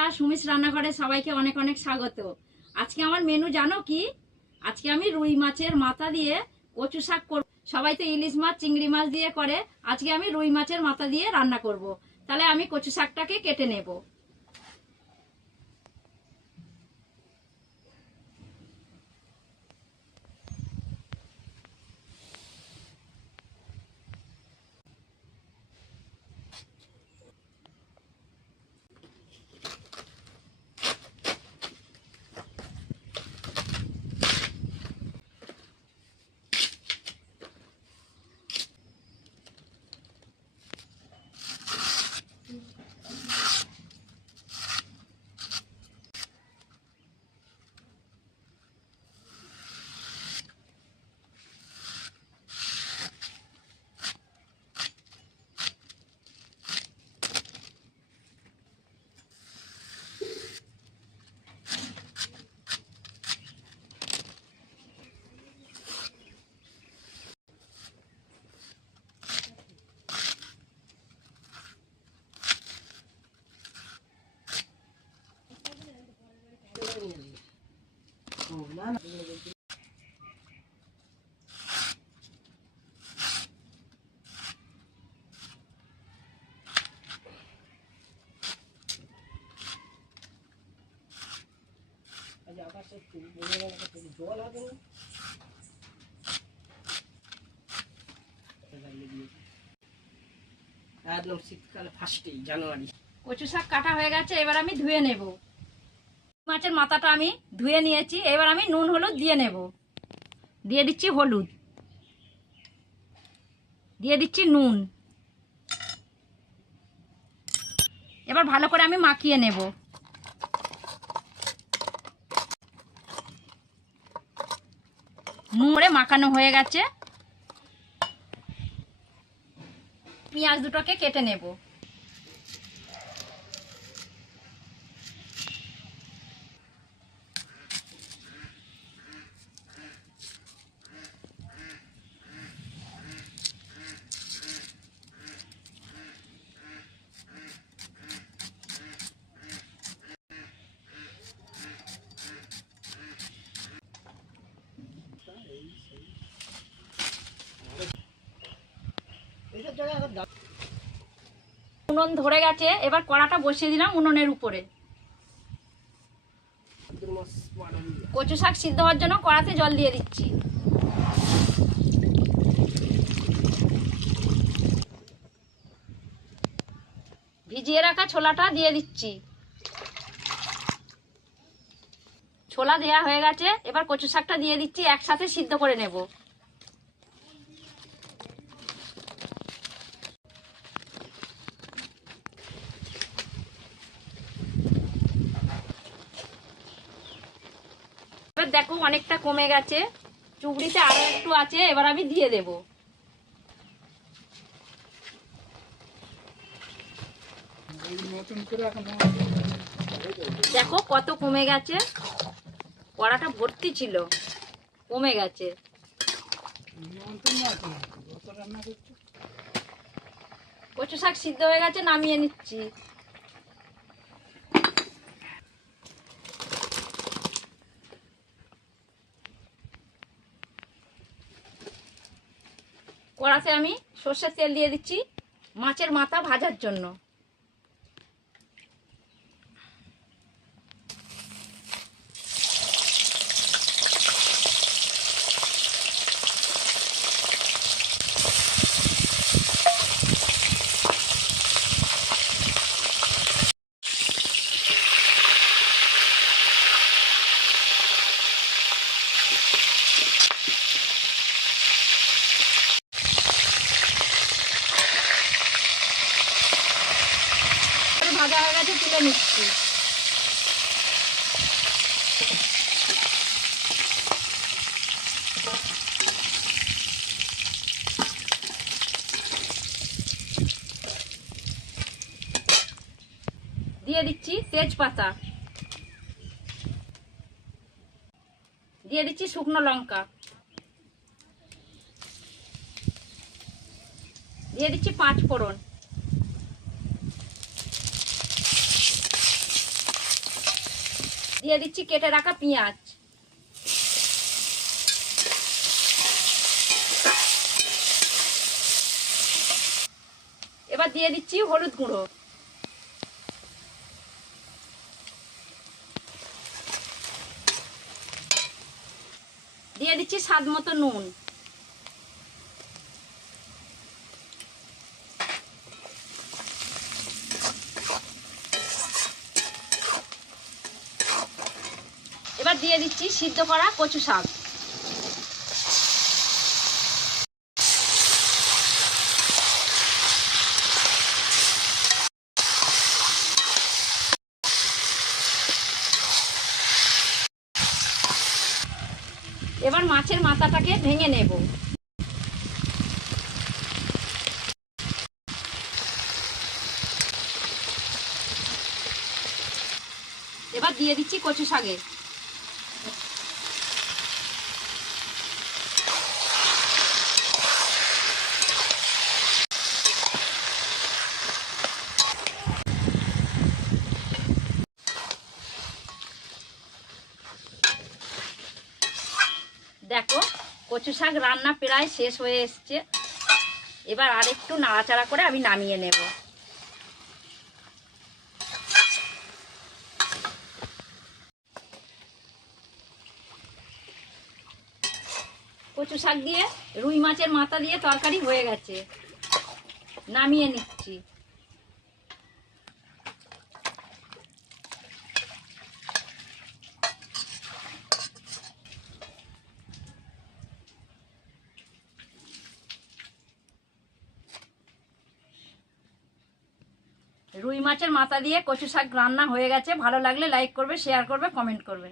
বন্ধুরা সুমিস রান্নাঘরে সবাইকে অনেক অনেক স্বাগত। আজকে আমার মেনু জানো কি? আজকে আমি রুই মাছের মাথা দিয়ে কচু শাক করব। সবাই তো ইলিশ মাছ, চিংড়ি মাছ দিয়ে করে। আজকে আমি রুই মাছের মাথা দিয়ে রান্না করব। তাহলে আমি কচু শাকটাকে কেটে নেব। জল হবে না একদম শীতকালে ফার্স্টেই জানুয়ারি। কচু শাক কাটা হয়ে গেছে, এবার আমি ধুয়ে নেব। মাছের মাথাটা আমি ধুয়ে নিয়েছি, এবার আমি নুন, হলুদ দিয়ে নেব। দিয়ে দিচ্ছি হলুদ। দিয়ে দিচ্ছি নুন। এবার ভালো করে আমি মাখিয়ে নেব। নুন মাখানো হয়ে গেছে। পেঁয়াজ দুটোকে কেটে নেব। উনুন ধরে গেছে, এবার কড়াটা বসিয়ে দিলাম উনুনের উপরে। কচু শাক সিদ্ধ হওয়ার জন্য কড়াতে জল দিয়ে দিচ্ছি। ভিজিয়ে রাখা ছোলাটা দিয়ে দিচ্ছি। ছোলা দেয়া হয়ে গেছে, এবার কচু শাকটা দিয়ে দিচ্ছি, একসাথে সিদ্ধ করে নেব। এবার দেখো অনেকটা কমে গেছে। চুবড়িতে আরও একটু আছে, এবার আমি দিয়ে দেব। দেখো কত কমে গেছে। কড়াটা ভর্তি ছিল, কমে গেছে। কচু শাক সিদ্ধ হয়ে গেছে, নামিয়ে নিচ্ছি। কড়াতে আমি সর্ষের তেল দিয়ে দিচ্ছি মাছের মাথা ভাজার জন্য ভাজা হয়ে গেছে তুলে নিচ্ছি দিয়ে দিচ্ছি তেজপাতা। দিয়ে দিচ্ছি শুকনো লঙ্কা। দিয়ে দিচ্ছি পাঁচ ফোড়ন দিয়ে দিচ্ছি, কেটে রাখা পেঁয়াজ। এবার দিয়ে দিচ্ছি হলুদ গুঁড়ো। দিয়ে দিচ্ছি স্বাদ মতো নুন। এবার দিয়ে দিচ্ছি সিদ্ধ করা কচু শাক। এবার মাছের মাথাটাকে ভেঙে নেব। এবার দিয়ে দিচ্ছি কচু শাকে দেখো কচু শাক রান্না প্রায় শেষ হয়ে এসছে। এবার আর একটু নাড়াচাড়া করে আমি নামিয়ে নেব। কচু শাক দিয়ে রুই মাছের মাথা দিয়ে তরকারি হয়ে গেছে। নামিয়ে নিচ্ছি। রুই মাছের মাথা দিয়ে কচু শাক রান্না হয়ে গেছে। ভালো লাগলে লাইক করবে শেয়ার করবে কমেন্ট করবে।